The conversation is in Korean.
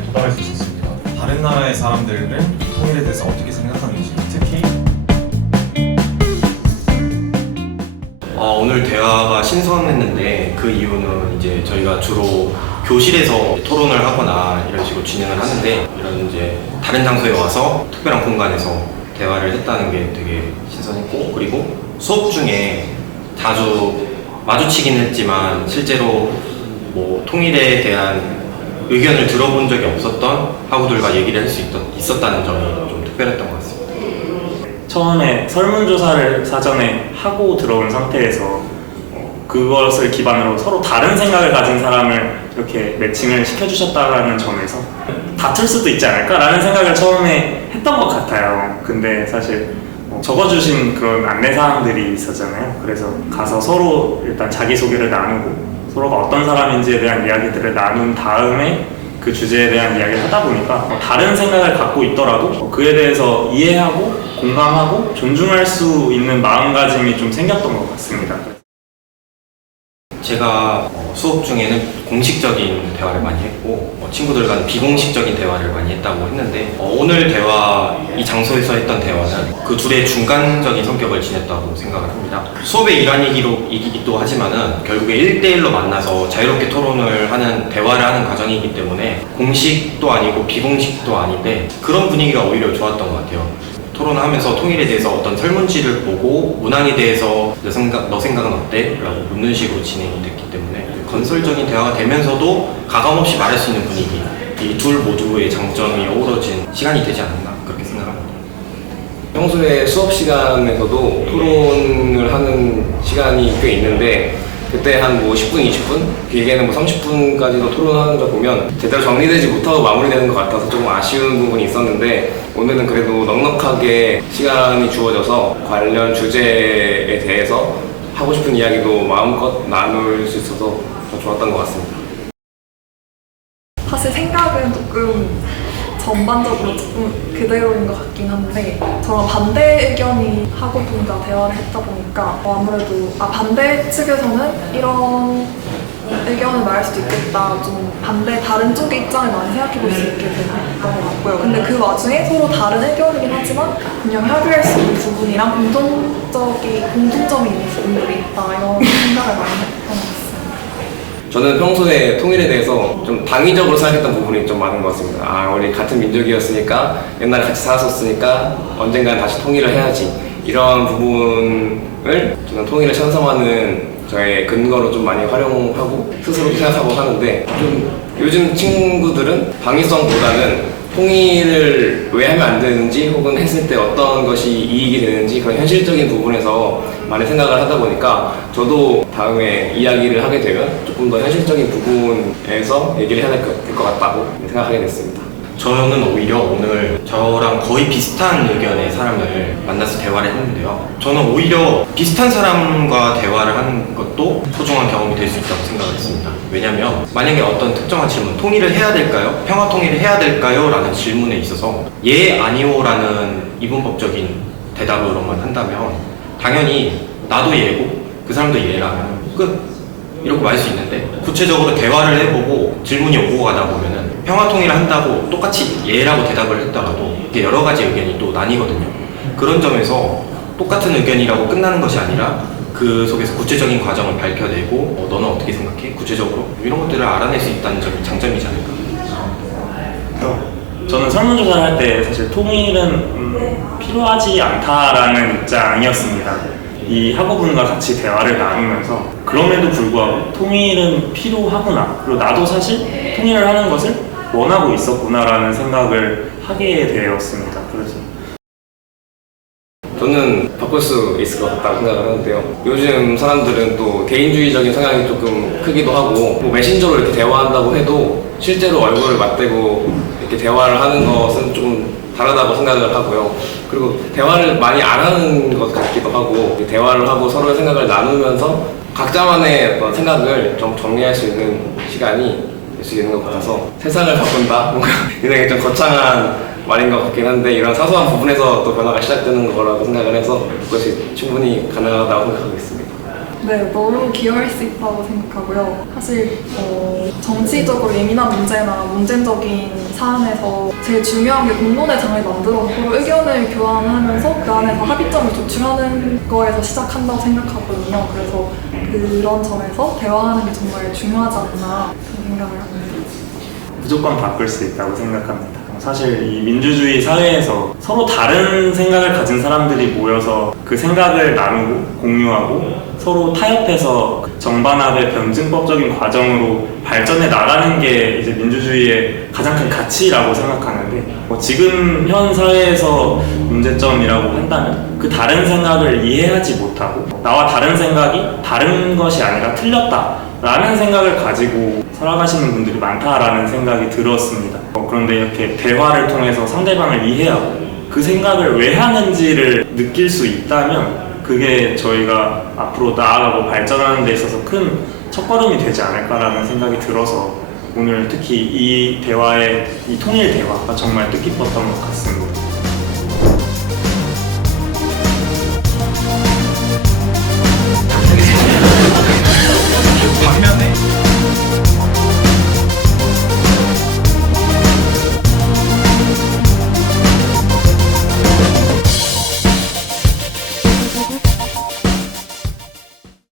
잘 도달할 수 있었습니다. 다른 나라의 사람들은 통일에 대해서 어떻게 생각하는지, 특히 오늘 대화가 신선했는데 그 이유는 이제 저희가 주로 교실에서 토론을 하거나 이런 식으로 진행을 하는데 이런 이제 다른 장소에 와서 특별한 공간에서 대화를 했다는 게 되게 신선했고, 그리고 수업 중에 자주 마주치긴 했지만 실제로 뭐 통일에 대한 의견을 들어본 적이 없었던 학우들과 얘기를 할 수 있었다는 점이 좀 특별했던 것 같습니다. 처음에 설문조사를 사전에 하고 들어온 상태에서 그것을 기반으로 서로 다른 생각을 가진 사람을 이렇게 매칭을 시켜주셨다는 점에서 다툴 수도 있지 않을까라는 생각을 처음에 했던 것 같아요. 근데 사실 적어주신 그런 안내사항들이 있었잖아요. 그래서 가서 서로 일단 자기소개를 나누고 서로가 어떤 사람인지에 대한 이야기들을 나눈 다음에 그 주제에 대한 이야기를 하다 보니까 다른 생각을 갖고 있더라도 그에 대해서 이해하고 공감하고 존중할 수 있는 마음가짐이 좀 생겼던 것 같습니다. 제가 수업 중에는 공식적인 대화를 많이 했고 친구들과는 비공식적인 대화를 많이 했다고 했는데 오늘 대화, 이 장소에서 했던 대화는 그 둘의 중간적인 성격을 지녔다고 생각을 합니다. 수업의 일환이기도 하지만은 결국에 1대1로 만나서 자유롭게 토론을 하는, 대화를 하는 과정이기 때문에 공식도 아니고 비공식도 아닌데 그런 분위기가 오히려 좋았던 것 같아요. 토론을 하면서 통일에 대해서 어떤 설문지를 보고 문항에 대해서 너 생각은 어때? 라고 묻는 식으로 진행이 됐기 때문에 건설적인 대화가 되면서도 가감없이 말할 수 있는 분위기, 이 둘 모두의 장점이 어우러진 시간이 되지 않았나 그렇게 생각합니다. 평소에 수업 시간에서도 토론을 하는 시간이 꽤 있는데 그때 한 10분, 20분? 길게는 30분까지도 토론하는 걸 보면 제대로 정리되지 못하고 마무리되는 것 같아서 조금 아쉬운 부분이 있었는데 오늘은 그래도 넉넉하게 시간이 주어져서 관련 주제에 대해서 하고 싶은 이야기도 마음껏 나눌 수 있어서 더 좋았던 것 같습니다. 사실 생각은 조금 전반적으로 조금 그대로인 것 같긴 한데 저랑 반대 의견이 학우분과 대화를 했다 보니까 아무래도 반대 측에서는 이런 의견을 말할 수도 있겠다, 좀 반대 다른 쪽의 입장을 많이 생각해 볼 수 있게 됐던 것 같고요. 근데 그 와중에 서로 다른 의견이긴 하지만 그냥 협의할 수 있는 부분이랑 공통점이 있는 부분들이 있다, 이런 생각을 많이 했던 것 같습니다. 저는 평소에 통일에 대해서 좀 당위적으로 생각했던 부분이 좀 많은 것 같습니다. 우리 같은 민족이었으니까, 옛날에 같이 살았었으니까 언젠간 다시 통일을 해야지, 이런 부분을 저는 통일을 찬성하는 저의 근거로 좀 많이 활용하고 스스로도 생각하고 하는데, 좀 요즘 친구들은 당위성보다는 통일을 왜 하면 안 되는지 혹은 했을 때 어떤 것이 이익이 되는지 그런 현실적인 부분에서 많이 생각을 하다 보니까 저도 다음에 이야기를 하게 되면 조금 더 현실적인 부분에서 얘기를 해야 될 것 같다고 생각하게 됐습니다. 저는 오히려 오늘 저랑 거의 비슷한 의견의 사람을 만나서 대화를 했는데요. 저는 오히려 비슷한 사람과 대화를 하는 것도 소중한 경험이 될 수 있다고 생각을 했습니다. 왜냐면 만약에 어떤 특정한 질문, 통일을 해야 될까요? 평화 통일을 해야 될까요? 라는 질문에 있어서 예, 아니오라는 이분법적인 대답으로만 한다면 당연히 나도 예고 그 사람도 예라면 끝! 이렇게 말할 수 있는데 구체적으로 대화를 해보고 질문이 오고 가다 보면은 평화 통일을 한다고 똑같이 예라고 대답을 했더라도 이게 여러 가지 의견이 또 나뉘거든요. 그런 점에서 똑같은 의견이라고 끝나는 것이 아니라 그 속에서 구체적인 과정을 밝혀내고 너는 어떻게 생각해? 구체적으로 이런 것들을 알아낼 수 있다는 점이 장점이지 않을까. 저는 설문조사를 할 때 사실 통일은 필요하지 않다라는 입장이었습니다. 이 학우분과 같이 대화를 나누면서 그럼에도 불구하고 통일은 필요하구나, 그리고 나도 사실 통일을 하는 것을 원하고 있었구나라는 생각을 하게 되었습니다. 그래서 저는 바꿀 수 있을 것 같다고 생각을 하는데요. 요즘 사람들은 또 개인주의적인 성향이 조금 크기도 하고 메신저로 이렇게 대화한다고 해도 실제로 얼굴을 맞대고 이렇게 대화를 하는 것은 조금 다르다고 생각을 하고요. 그리고 대화를 많이 안 하는 것 같기도 하고 대화를 하고 서로의 생각을 나누면서 각자만의 어떤 생각을 좀 정리할 수 있는 시간이 될 수 있는 것 같아서 세상을 바꾼다? 뭔가 굉장히 좀 거창한 말인 것 같긴 한데 이런 사소한 부분에서 또 변화가 시작되는 거라고 생각을 해서 그것이 충분히 가능하다고 생각하고 있습니다. 네, 너무 기여할 수 있다고 생각하고요. 사실 정치적으로 예민한 문제나 논쟁적인 사안에서 제일 중요한 게 공론의 장을 만들어서 서로 의견을 교환하면서 그 안에서 합의점을 도출하는 거에서 시작한다고 생각하거든요. 그래서 그런 점에서 대화하는 게 정말 중요하지 않나 그런 생각을 합니다. 무조건 바꿀 수 있다고 생각합니다. 사실 이 민주주의 사회에서 서로 다른 생각을 가진 사람들이 모여서 그 생각을 나누고 공유하고 서로 타협해서 정반합의 변증법적인 과정으로 발전해 나가는 게 이제 민주주의의 가장 큰 가치라고 생각하는데 지금 현 사회에서 문제점이라고 한다면 그 다른 생각을 이해하지 못하고 나와 다른 생각이 다른 것이 아니라 틀렸다라는 생각을 가지고 살아가시는 분들이 많다라는 생각이 들었습니다. 그런데 이렇게 대화를 통해서 상대방을 이해하고 그 생각을 왜 하는지를 느낄 수 있다면 그게 저희가 앞으로 나아가고 발전하는 데 있어서 큰 첫걸음이 되지 않을까라는 생각이 들어서 오늘 특히 이 대화의 이 통일 대화가 정말 뜻깊었던 것 같습니다.